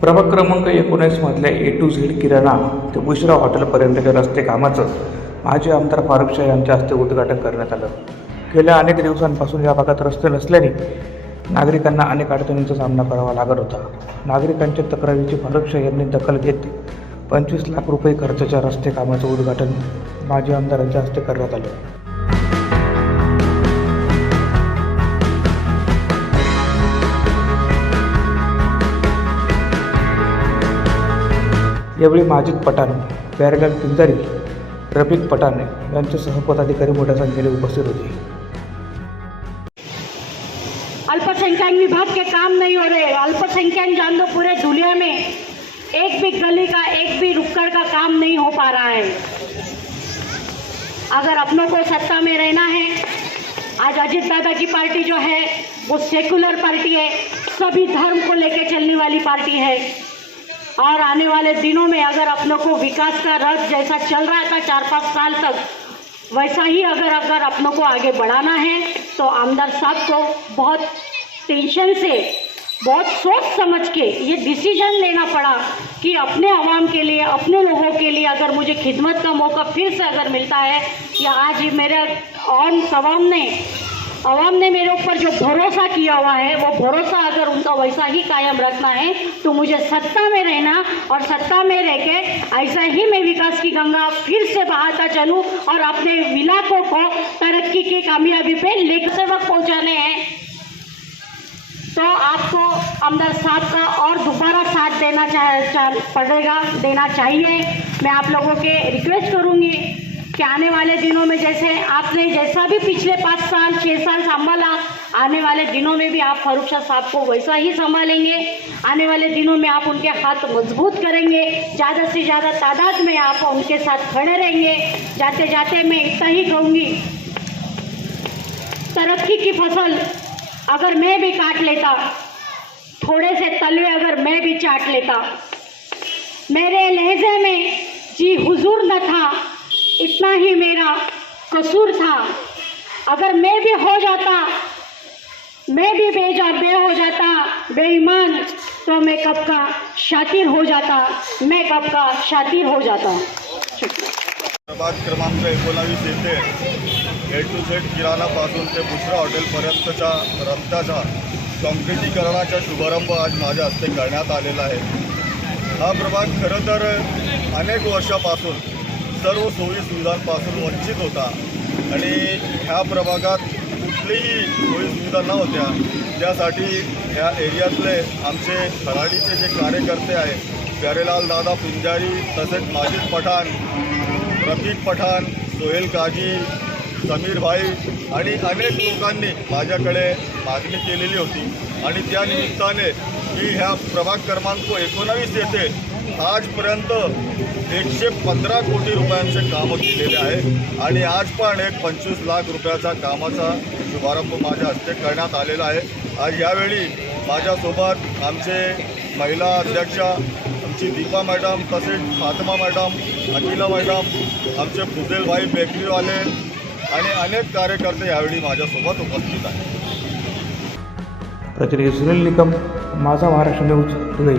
प्रभाग क्रमांक एकोणीसमधल्या ए to Z किराणा ते बुशरा हॉटेलपर्यंतच्या रस्ते कामाचं माजी आमदार फारुख शाह यांच्या हस्ते उद्घाटन करण्यात आलं. गेल्या अनेक दिवसांपासून या भागात रस्ते नसल्याने नागरिकांना अनेक अडचणींचा सामना करावा लागत होता. नागरिकांच्या तक्रारीची फारुख शाह यांनी दखल घेत पंचवीस लाख रुपये खर्चाच्या रस्ते कामाचं उद्घाटन माजी आमदारांच्या हस्ते करण्यात आलं. यावेळी माजिद पठाण प्यारेलाल पिंजारी, रफिक पठाण यांच्यासह पदाधिकारी मोठ्या संख्येने उपस्थित होते. अल्पसंख्यक विभाग के काम नहीं हो रहे। अल्पसंख्यक जान दो पूरे दुनिया में। एक भी गली का, एक भी रुक्कड़ का काम नहीं हो पा रहा है। अगर अपनों को सत्ता में रहना है, आज अजीत दादा की पार्टी जो है, वो सेकुलर पार्टी है। सभी धर्म को लेकर चलने वाली पार्टी है। और आने वाले दिनों में अगर अपनों को विकास का रथ जैसा चल रहा था चार पाँच साल तक, वैसा ही अगर अगर अपनों को आगे बढ़ाना है तो आमदार साहब को बहुत टेंशन से, बहुत सोच समझ के ये डिसीज़न लेना पड़ा कि अपने आवाम के लिए, अपने लोगों के लिए अगर मुझे खिदमत का मौका फिर से अगर मिलता है, या आज मेरे और आवाम ने आवाम ने मेरे ऊपर जो भरोसा किया हुआ है, वो भरोसा अगर उनका वैसा ही कायम रखना है तो मुझे सत्ता में रहना और सत्ता में रह के ऐसा ही मैं विकास की गंगा फिर से बहाता चलूँ और अपने इलाकों को तरक्की की कामयाबी पे लेकर वक्त पहुँचाने हैं। तो आपको आमदार साहब का और दोबारा साथ देना चाह पड़ेगा, देना चाहिए। मैं आप लोगों के रिक्वेस्ट करूँगी। कि आने वाले दिनों में जैसे आपने जैसा भी पिछले पाँच साल छः साल संभाला, आने वाले दिनों में भी आप फारूक शाह साहब को वैसा ही संभालेंगे। आने वाले दिनों में आप उनके हाथ मज़बूत करेंगे। ज़्यादा से ज़्यादा तादाद में आप उनके साथ खड़े रहेंगे। जाते जाते मैं इतना ही कहूँगी, तरक्की की फ़सल अगर मैं भी काट लेता, थोड़े से तलवे अगर मैं भी चाट लेता, मेरे लहजे में जी हुजूर न था इतना ही मेरा कसूर था। अगर मैं भी हो जाता, मैं भी बेजा बे हो जाता, बेईमान तो मैं कब का शातिर हो जाता, मैं कब का शातिर हो जाता। प्रभाग क्रमांक एकोणावीस येथे ए टू झेड किराणापासून ते बुशरा हॉटेलपर्यंतच्या रस्त्याचा काँक्रिटीकरणाचा शुभारंभ आज माझ्या हस्ते करण्यात आलेला आहे. हा प्रभाग खरं तर अनेक वर्षापासून सर्व सोयी सुविधांपासून वंचित होता. आणि ह्या प्रभागात कुठलीही सोयी सुविधा नव्हत्या त्यासाठी ह्या एरियातले आमचे खराडीचे जे कार्यकर्ते आहेत प्यारेलाल दादा पिंजारी तसेच माजिद पठाण प्रतीक पठाण सोहेल काजी समीर भाई आणि अनेक लोकांनी माझ्याकडे मागणी केलेली होती. आणि त्या निमित्ताने मी ह्या प्रभाग क्रमांक एकोणावीस येथे आजपर्यंत एकशे पंधरा कोटी रुपयांचे कामं केलेले आहे आणि आज पण एक पंचवीस लाख रुपयाचा कामाचा शुभारंभ माझ्या हस्ते करण्यात आलेला आहे. आज यावेळी माझ्यासोबत आमचे महिला अध्यक्षा आमची दीपा मॅडम तसेच फातमा मॅडम अकिला मॅडम आमचे फुजेलभाई बेकरीवाले आणि अनेक कार्यकर्ते यावेळी माझ्यासोबत उपस्थित आहेत. प्रतिनिधी सुनील निकम माझा महाराष्ट्र न्यूज धुळे